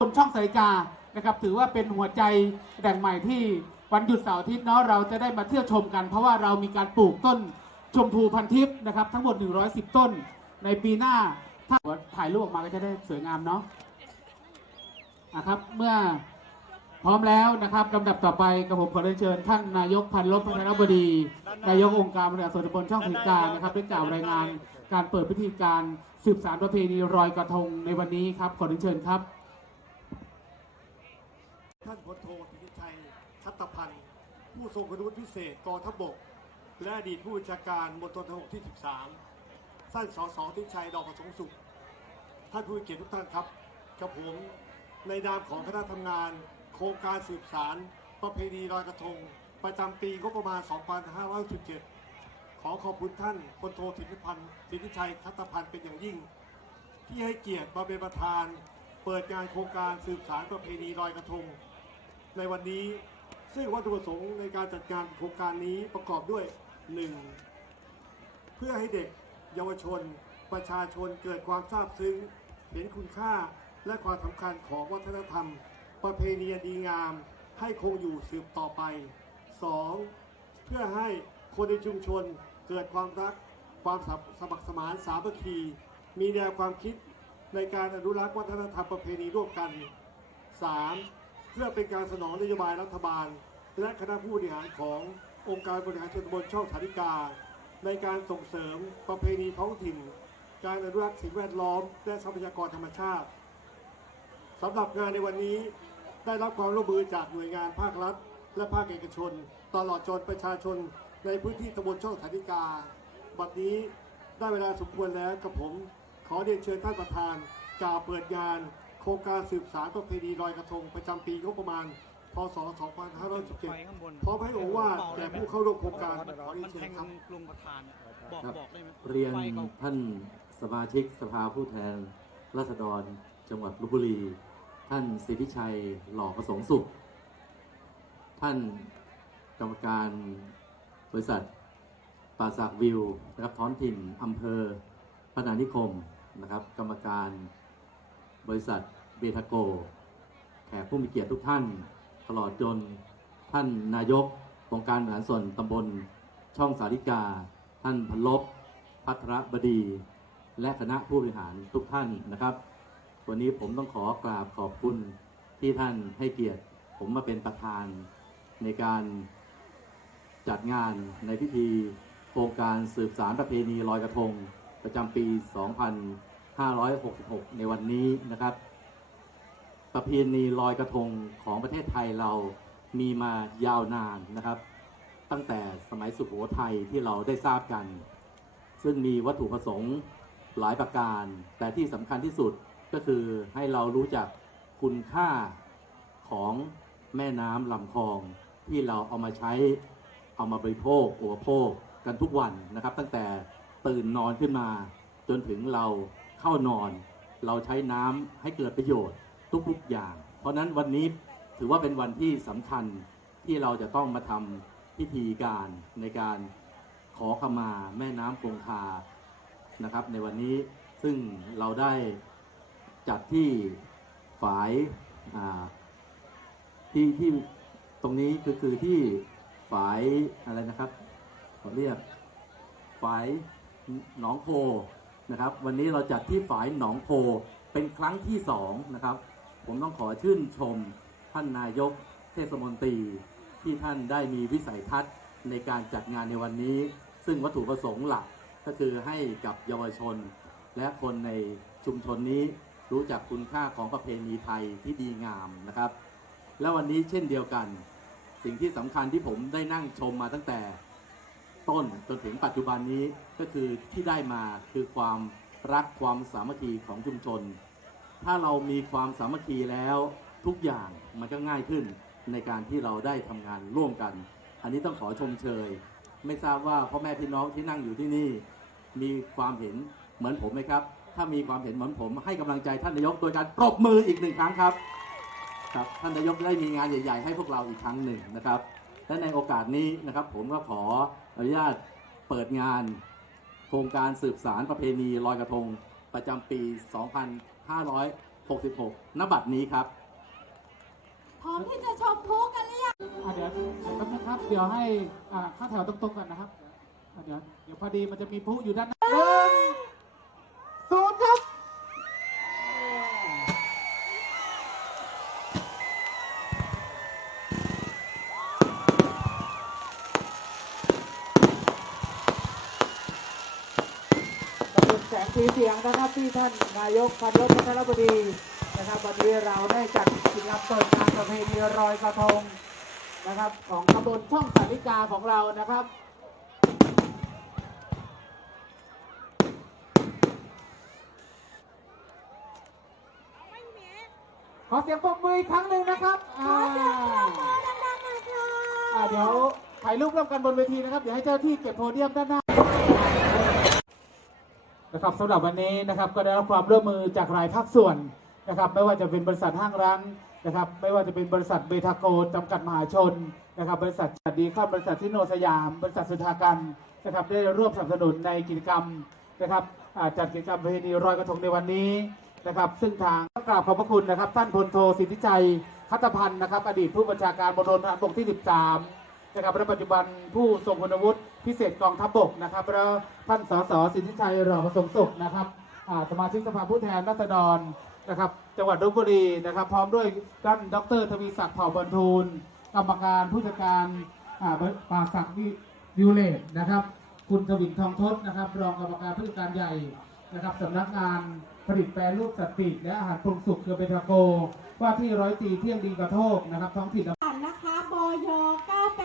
บนช่องสายกานะครับถือว่าเป็นหัวใจแหล่งใหม่ที่วันหยุดเสาร์อาทิตย์เนาะเราจะได้มาเที่ยวชมกัน เพราะว่าเรามีการปลูกต้นชมพูพันทิพย์นะครับทั้งหมด 110 ต้น ในปีหน้าถ้าถ่ายรูปออกมาก็จะได้สวยงามเนาะอะครับเมื่อพร้อมแล้วนะครับลำดับต่อไปกับผมขอเรียนเชิญ ท่านนายกพันลบพัฒนบดีนายกองค์การบริหารส่วนตำบลช่องสายกานะครับได้กล่าวรายงานการเปิดพิธีการสืบสารประเพณีรอยกระทงในวันนี้ครับขอเรียนเชิญครับ ท่านพลโทธิติชัยคัตตพันธ์ผู้ทรงคุณวุฒิพิเศษกองทัพบก และอดีตผู้บัญชาการมณฑลทหารบกที่ 13 ท่านสสทิชัยดอกประสงค์สุข ท่านผู้เกียรติทุกท่านครับกับผมในนามของคณะทำงาน โครงการสืบสาร ประเพณีลอยกระทง ประจำปีงบประมาณ 2567 ขอขอบคุณท่านพลโทธิติพันธ์ธิติชัยคัตตพันธ์เป็นอย่างยิ่ง ที่ให้เกียรติมาเป็นประธาน เปิดงานโครงการสืบสารประเพณีลอยกระทง ในวันนี้ซึ่งวัตถุประสงค์ในการจัดงานโครงการนี้ประกอบด้วย 1. เพื่อให้เด็กเยาวชน ประชาชนเกิดความซาบซึ้ง เห็นคุณค่าและความสำคัญของวัฒนธรรม ประเพณีอันดีงาม ให้คงอยู่สืบต่อไป 2. เพื่อให้คนในชุมชนเกิดความรัก ความสมัครสมานสามัคคี มีแนวความคิดในการอนุรักษ์วัฒนธรรมประเพณีร่วมกัน 3. เพื่อเป็นการสนองนโยบายรัฐบาล และคณะผู้บริหารขององค์การบริหารส่วนตำบลช่องสาริกา ในการส่งเสริมประเพณีท้องถิ่น การอนุรักษ์สิ่งแวดล้อม และทรัพยากรธรรมชาติสำหรับงานในวันนี้ได้รับความร่วมมือจากหน่วยงานภาครัฐ และภาคเอกชน ตลอดจนประชาชนในพื้นที่ตำบลช่องสาริกา บัดนี้ได้เวลาสมควรแล้วกับผม ขอเรียนเชิญท่านประธานกล่าวเปิดงาน ครงการสืบสารประเพณีลอยกระทงประจำปีงบประมาณ พศ 2517พร้อมให้โอวาทแก่ผู้เข้าร่วมโครงการขอเรียนเชิญครับลุงประธานบอกครับบอกได้ไหมเรียนไฟก่าท่านสมาชิกสภาผู้แทนราษฎร จังหวัดลบบุรี ท่านสิทธิชัยหล่อประสงค์สุข ท่านกรรมการบริษัทปราสาทวิวนะครับท้อนถิ่นอำเภอพนานิคมนะครับ กรรมการบริษัท เบทาโก แขกผู้มีเกียรติทุกท่าน ตลอดจนท่านนายกองค์การบริหารส่วนตำบล ช่องสาริกา ท่านพลบพัทรบดี และคณะผู้บริหารทุกท่านนะครับ วันนี้ผมต้องขอกราบขอบคุณที่ท่านให้เกียรติ ผมมาเป็นประธานในการจัดงานในพิธีโครงการสืบสารประเพณีลอยกระทง ประจำปี 2566 ในวันนี้นะครับ ประเพณีลอยกระทงของประเทศไทยเรามีมายาวนานนะครับ ตั้งแต่สมัยสุโขทัยที่เราได้ทราบกัน ซึ่งมีวัตถุประสงค์หลายประการ แต่ที่สำคัญที่สุดก็คือให้เรารู้จักคุณค่าของแม่น้ำลำคลองที่เราเอามาใช้เอามาบริโภคอุปโภคกันทุกวันนะครับ ตั้งแต่ตื่นนอนขึ้นมา จนถึงเราเข้านอน เราใช้น้ำให้เกิดประโยชน์ ทุกๆอย่าง เพราะนั้นวันนี้ถือว่าเป็นวันที่สำคัญที่เราจะต้องมาทำพิธีการในการขอขมาแม่น้ำคงคานะครับ ในวันนี้ซึ่งเราได้จัดที่ฝายาที่ที่ตรงนี้คือคือที่ฝายอะไรนะครับขอเรียกฝายหนองโพนะครับ วันนี้เราจัดที่ฝายหนองโพเป็นครั้งที่สองนะครับ ผมต้องขอชื่นชมท่านนายกเทศมนตรี ที่ท่านได้มีวิสัยทัศน์ในการจัดงานในวันนี้ ซึ่งวัตถุประสงค์หลักก็คือให้กับเยาวชน และคนในชุมชนนี้รู้จักคุณค่าของประเพณีไทยที่ดีงามนะครับ และวันนี้เช่นเดียวกัน สิ่งที่สำคัญที่ผมได้นั่งชมมาตั้งแต่ต้นจนถึงปัจจุบันนี้ก็คือที่ได้มาคือความรักความสามัคคีของชุมชน ถ้าเรามีความสามัคคีแล้วทุกอย่างมันก็ง่ายขึ้นในการที่เราได้ทำงานร่วมกัน อันนี้ต้องขอชมเชย ไม่ทราบว่าพ่อแม่พี่น้องที่นั่งอยู่ที่นี่ มีความเห็นเหมือนผมไหมครับ ถ้ามีความเห็นเหมือนผมให้กำลังใจท่านนายกโดยการปรบมืออีกหนึ่งครั้งครับ ครับท่านนายกได้มีงานใหญ่ๆ ให้พวกเราอีกครั้งหนึ่งนะครับ และในโอกาสนี้นะครับผมก็ขออนุญาตเปิดงาน โครงการสืบสารประเพณีลอยกระทงประจำปี 2566 2566 ณ บัดนี้ครับ พร้อมที่จะชมพลุกันหรือยัง อะเดี๋ยวแป๊บนะครับ เดี๋ยวให้อ่าข้าแถวตรงๆกันนะครับอะเดี๋ยวเดี๋ยวพอดีมันจะมีพลุอยู่ด้านหน้าหนึ่งศูนย์ครับ กำหนดแสงสีเสียงนะครับที่ท่านนายกพันรถพัทรบดีนะครับวันนี้เราได้จัดกิจกรรมเปิดงานประเพณีรอยกระทงนะครับ ของตำบลช่องสาริกาของเรานะครับขอเสียงปรบมืออีกครั้งหนึ่งนะครับอ่าดังๆหน่อยค่ะอ่าเดี๋ยวถ่ายรูปร่วมกันบนเวทีนะครับ เดี๋ยวให้เจ้าหน้าที่เก็บโพเดียมด้านหน้า นะครับสำหรับวันนี้นะครับก็ได้รับความร่วมมือจากหลายภาคส่วนนะครับ ไม่ว่าจะเป็นบริษัทห้างร้านนะครับ ไม่ว่าจะเป็นบริษัทเบทาโกจำกัดมหาชนนะครับ บริษัทจัดดีข้ามบริษัทซิโนสยาม บริษัทสุธากันนะครับ ได้ร่วมสนับสนุนในกิจกรรมนะครับจัดกิจกรรมประเพณีรอยกระทงในวันนี้นะครับ ซึ่งทางกราบขอบพระคุณนะครับ ท่านพลโทสิทธิชัยคัตพันธ์นะครับ อดีตผู้บัญชาการบนรทหารบกที่ 13 นะครับและปัจจุบันผู้ทรงคุณวุฒิพิเศษกองทัพบกนะครับแล้วท่านสสสิทธิชัยหล่อประสงสุขนะครับอ่าสมาชิกสภาผู้แทนราษฎรนะครับ จังหวัดลบบุรีนะครับ พร้อมด้วยท่านดรทวีศักดิ์เผ่าบรรทูลกรรมการผู้จัดการอ่าป่าศักดิ์วิวเลตนะครับ คุณทวินทองทศนะครับรองกรรมการผู้จัดการใหญ่นะครับสำนักงานผลิตแปรรูปสัตว์ปีกและอาหารปรุงสุกเครือเบทาโก ว่าที่ร้อยตีเที่ยงดีกระโทกนะครับท้องถิ่นนะคะ บย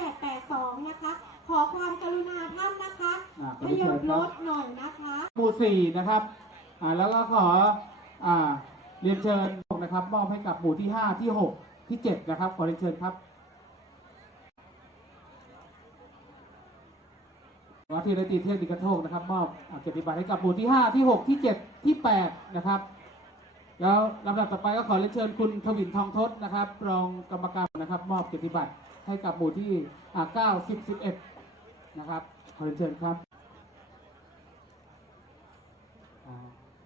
9882 นะคะ ขอความกรุณาท่านนะคะอ่าขยับรถหน่อยนะคะ หมู่สี่นะครับอ่าแล้วก็ขออ่าเรียนเชิญนะครับมอบให้กับหมู่ที่ห้าที่หกที่เจ็ดนะครับ ขอเรียนเชิญครับวัดที่ไรตีเที่ยงดิกระโทกนะครับมอบอ่าเกียรติบัตรให้กับหมู่ที่ห้าที่หกที่เจ็ดที่แปดนะครับ แล้วลำดับต่อไปก็ขอเรียนเชิญคุณทวินทองทศนะครับ รองกรรมการนะครับ มอบเกียรติบัตรให้กับหมู่ที่อ่าเก้าสิบสิบเอ็ดนะครับ ขอเรียนเชิญครับ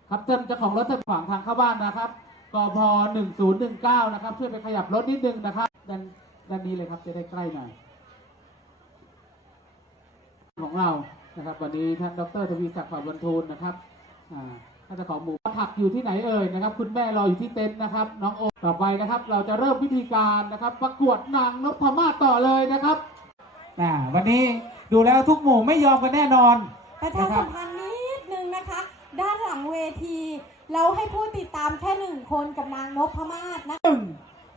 ครับเจ้าเจ้าของรถจะขวางทางเข้าบ้านนะครับกพ1019 นะครับ ช่วยไปขยับรถนิดนึงนะครับด้านด้านนี้เลยครับจะได้ใกล้หน่อยของเรานะครับ วันนี้ท่านดรทวีศักดิ์ฝ่าบรรทูลนะครับอ่า เจ้าของหมูผักอยู่ที่ไหนเอ่ยนะครับ คุณแม่รออยู่ที่เต็นท์นะครับ น้องโอต่อไปนะครับ เราจะเริ่มพิธีการนะครับ ประกวดนางนพมาศต่อเลยนะครับอ่าวันนี้ดูแล้วทุกหมู่ไม่ยอมกันแน่นอน ประชาสัมพันธ์นิดนึงนะคะ ด้านหลังเวที เราให้ผู้ติดตามแค่หนึ่งคนกับนางนพมาศนะหนึ่ง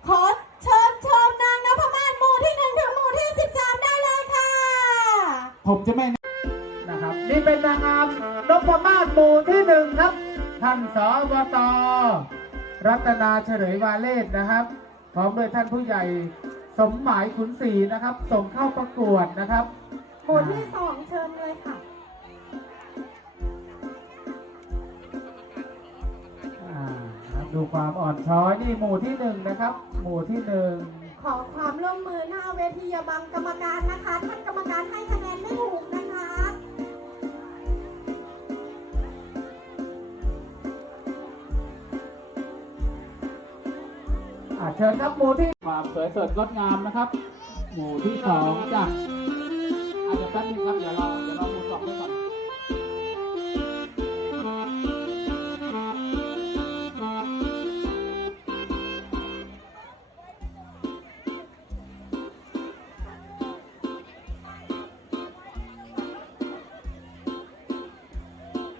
ขอเชิญชมนางนพมาศหมู่ที่หนึ่งถึงหมู่ที่สิบสามได้เลยค่ะ ผมจะไม่ นะครับนี่เป็นนางงามนพมาศหมู่ที่หนึ่งครับ ท่านสวตรัตนาเฉลยวาเลศนะครับ พร้อมด้วยท่านผู้ใหญ่สมหมายขุนศรีนะครับ ส่งเข้าประกวดนะครับ หมู่ที่สองเชิญเลยค่ะ อ่าครับดูความอ่อนช้อยนี่หมู่ที่หนึ่งนะครับ หมู่ที่หนึ่งขอความร่วมมือหน้าเวทีอย่าบังกรรมการนะคะ ท่านกรรมการให้คะแนนไม่ถูกนะ คะอ่าเชิญครับหมู่ที่ความสวยสดงดงามนะครับ หมู่ที่สองจ้ะอาจจะแป๊บนึงครับเดี๋ยวเราเดี๋ยวเราหมู่สองไปก่อน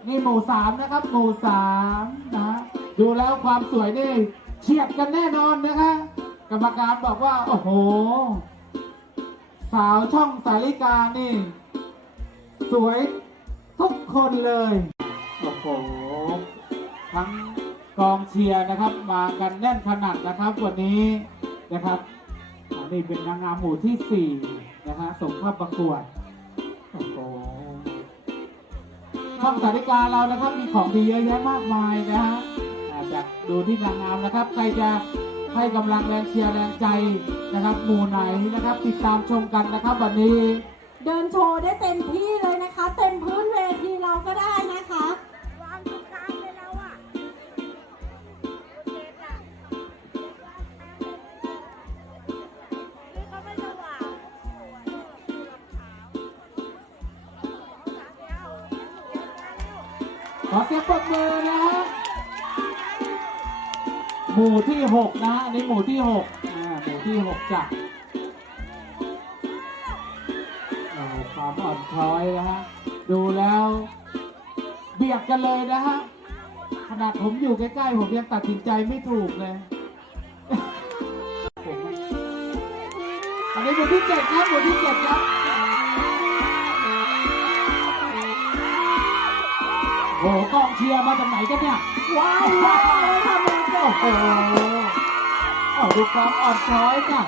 นี่หมู่สามนะครับ หมู่สามนะฮะดูแล้วความสวยนี่ เฉียดกันแน่นอนนะคะ กรรมการบอกว่า โอ้โห สาวช่องสาริกานี่ สวยทุกคนเลย โอ้โห ทั้งกองเชียร์นะครับ มากันแน่นขนาดนะครับ วันนี้นะครับอันนี้เป็นนางงามหมู่ที่สี่นะฮะส่งเข้าประกวด โอ้โหช่องสาริกาเรานะครับ มีของดีเยอะแยะมากมายนะฮะ ดูที่นางงามนะครับ ใครจะให้กำลังแรงเชียร์แรงใจนะครับ หมู่ไหนนะครับ ติดตามชมกันนะครับ วันนี้ เดินโชว์ได้เต็มที่เลยนะคะ เต็มพื้นเวทีเราก็ได้นะคะ วางตรงกลางเแล้วอะเขาอเสียบปรบมือนะฮะ หมู่ที่หกนะฮะอันนี้หมู่ที่หกอ่าหมู่ที่หกจ้ะโอ้ความอ่อนช้อยนะฮะดูแล้ว เบียดกันเลยนะฮะขนาดผมอยู่ใกล้ๆผมยังตัดสินใจไม่ถูกเลยอันนี้หมู่ที่เจ็ดครับหมู่ที่เจ็ดครับโอ้โหกองเชียร์มาจากไหนกันเนี่ยว้าวว้าวเลยค่ะมึง โอ้โหโอ้ดูความอ่อนช้อยจ้ะ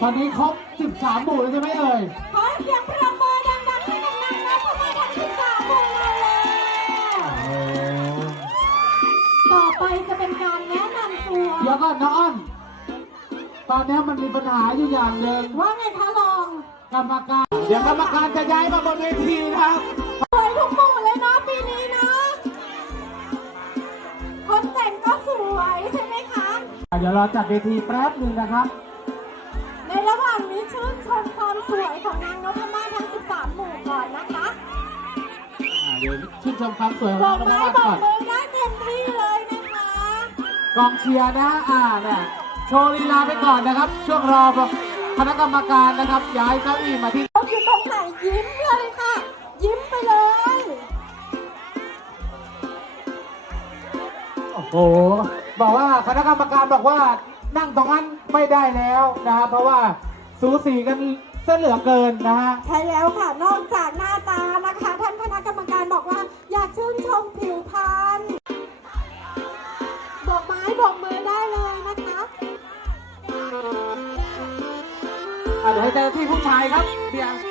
ตอนนี้ครบ 13 หมู่แล้วใช่ไหมเอ่ย ขอเสียงปรบมือดังๆให้กับนางนพมาศทั้งสิบสามหมู่เราเลยต่อไปจะเป็นการแนะนำตัว เดี๋ยวก่อนนะอ้อนตอนนี้มันมีปัญหาอยู่อย่างหนึ่งว่าไงคะลองกรรมการ เดี๋ยวกรรมการจะย้ายมาบนเวทีนะครับสวยทุกหมู่เลยเนาะปีนี้เนาะคนแต่งก็สวยใช่ไหมคะ เดี๋ยวเราจัดเวทีแป๊บหนึ่งนะครับใน ระหว่างนี้ชื่นชมความสวยของนางนพมาศทั้ง 13 หมู่ก่อนนะคะอ่าเดี๋ยวชื่นชมความสวยของบอเรากแล้วไม้กันบอก่อกนมือได้เต็มที่เลยนะคะกองเชียร์นะอ่าเนี่ยโชว์ลีลาไปก่อนนะครับ ช่วงรอคณะกรรมการนะครับ ย้ายเก้าอี้มาที่เขาอยู่ตรงไหนยิ้มเลยค่ะ ยิ้มไปเลย โอ้โห บอกว่าคณะกรรมการบอกว่า นั่งตรงนั้นไม่ได้แล้วนะครับเพราะว่าสูสีกันเส้นเหลือเกินนะฮะ ใช่แล้วค่ะ นอกจากหน้าตานะคะ ท่านคณะกรรมการบอกว่า อยากชื่นชมผิวพรรณบอกไม้บอกมือได้เลยนะคะอะเดี๋ยวให้เจ้าหน้าที่ผู้ชายครับเบียร์